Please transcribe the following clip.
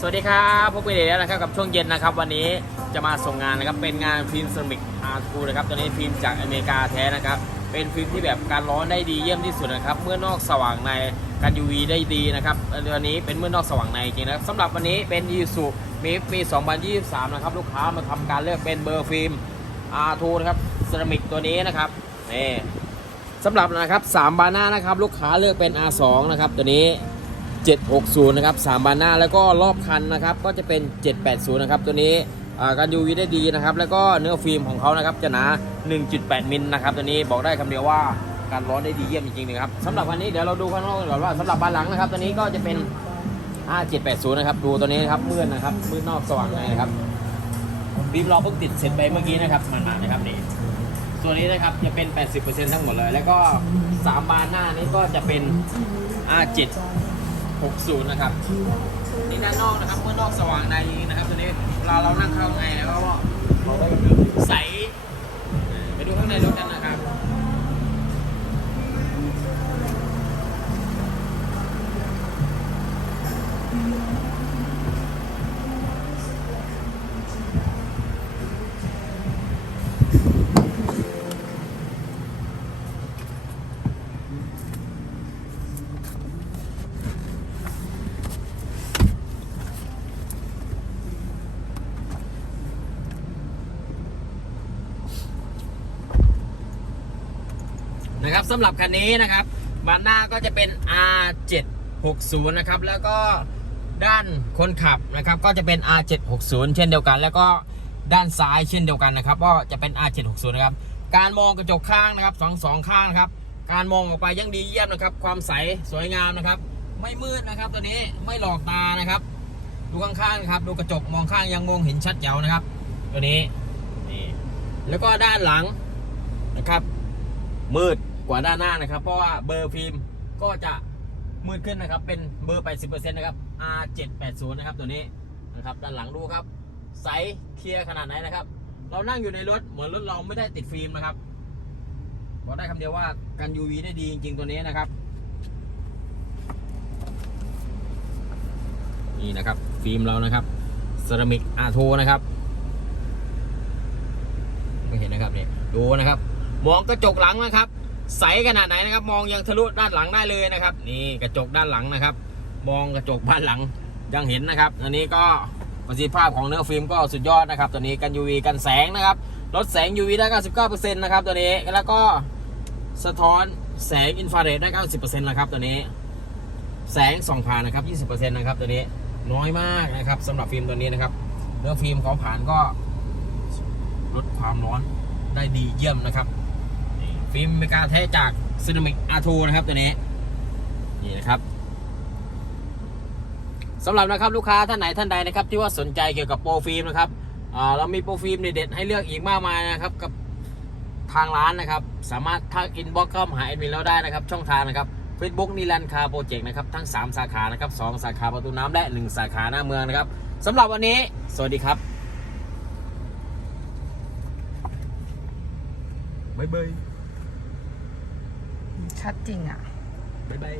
สวัสดีครับพบกันอีกแล้วนะครับกับช่วงเย็นนะครับ วันนี้จะมาส่งงานนะครับเป็นงานฟิล์มเซรามิกอาร์ทูนะครับตัวนี้ฟิล์มจากอเมริกาแท้นะครับ เป็นฟิล์มที่แบบการร้อนได้ดีเยี่ยมที่สุดนะครับ เมื่อนอกสว่างในการ UV ได้ดีนะครับวันนี้เป็นเมื่อนอกสว่างในจริงนะครับสำหรับวันนี้เป็นยูสุมีปี 2023 นะครับ ลูกค้ามาทำการเลือกเป็นเบอร์ฟิล์ม R2 นะครับเซรามิกตัวนี้นะครับนี่สำหรับนะครับ3บาน่านะครับลูกค้าเลือกเป็น R2 นะครับตัวนี้ 760 นะครับ3บานหน้าแล้วก็รอบคันนะครับก็จะเป็น 780 นะครับตัวนี้อ่าการ UV ได้ดีนะครับแล้วก็เนื้อฟิล์มของเขานะครับจะหนา 1.8 มิลนะครับตัวนี้บอกได้คำเดียวว่าการร้อนได้ดีเยี่ยมจริงๆนะครับสำหรับวันนี้เดี๋ยวเราดูข้างนอกก่อนว่าสำหรับบานหลังนะครับตัวนี้ก็จะเป็น R780 นะครับดูตัวนี้นะครับมืดนะครับมืดนอกสว่างในนะครับฟิล์มเราเพิ่งติดเสร็จไปเมื่อกี้นะครับมันมานะครับนี่ส่วนนี้นะครับจะเป็น 80%ทั้งหมดเลย แล้วก็ 3 บานหน้านี้ก็จะเป็น R7 60 นะครับ นี่ด้านนอกนะครับเมื่อนอกสว่างในนะครับตัวนี้เวลาเรานั่งเข้าไงแล้วก็เขาได้ใส นะครับสำหรับคันนี้นะครับบานหน้าก็จะเป็น R760 นะครับแล้วก็ด้านคนขับนะครับก็จะเป็น R760 เช่นเดียวกัน แล้วก็ด้านซ้ายเช่นเดียวกันนะครับ ก็จะเป็น R760 นะครับการมองกระจกข้างนะครับสองสองข้างนะครับการมองออกไปยังดีเยี่ยมนะครับ ความใสสวยงามนะครับ ไม่มืดนะครับ ตัวนี้ไม่หลอกตานะครับ ดูข้างๆนะครับ ดูกระจกมองข้างยังมองเห็นชัดเจ๋วนะครับ ตัวนี้นี่แล้วก็ด้านหลังนะครับ มืด กว่าด้านหน้านะครับ เพราะว่าเบอร์ฟิล์มก็จะมืดขึ้นนะครับ เป็นเบอร์ 80%นะครับ R780 นะครับตัวนี้นะครับ ด้านหลังดูครับ ใสเคลียร์ขนาดไหนนะครับ เรานั่งอยู่ในรถเหมือนรถเราไม่ได้ติดฟิล์มนะครับบอกได้คำเดียวว่ากัน UV ได้ดีจริง ๆ ตัวนี้นะครับ นี่นะครับ ฟิล์มเรานะครับเซรามิกอาร์โทนะครับไม่เห็นนะครับเนี่ยดูนะครับ มองกระจกหลังนะครับ ใสขนาดไหนนะครับ มองยังทะลุด้านหลังได้เลยนะครับ นี่กระจกด้านหลังนะครับ มองกระจกบ้านหลังยังเห็นนะครับ อันนี้ก็ประสิทธิภาพของเนื้อฟิล์มก็สุดยอดนะครับ ตัวนี้กัน UV กันแสงนะครับลดแสง UV ได้ 99%นะครับตัวนี้แล้วก็สะท้อนแสงอินฟราเรดได้ 90%แล้วครับตัวนี้ แสงส่องผ่านนะครับ 20%นะครับตัวนี้น้อยมากนะครับสำหรับฟิล์มตัวนี้นะครับเนื้อฟิล์มเขาผ่านก็ลดความร้อนได้ดีเยี่ยมนะครับ ฟิล์มเมกาแท้จากซีนามิกอาร์ทูนะครับตัวนี้ นี่นะครับสำหรับนะครับลูกค้าท่านไหนท่านใดนะครับ ที่ว่าสนใจเกี่ยวกับโปรฟิล์มนะครับเรามีโปรฟิล์มเด็ดๆให้เลือกอีกมากมายนะครับกับทางร้านนะครับ สามารถทักอินบ็อกเข้ามาหาแอดมินเราได้นะครับ ช่องทางนะครับ Facebook นิรันคาโปรเจกต์นะครับ ทั้ง 3 สาขานะครับ2สาขาประตูน้ำและ 1 สาขาหน้าเมืองนะครับสำหรับวันนี้ สวัสดีครับ บ๊ายบาย ชัดจริงอะ บ๊ายบาย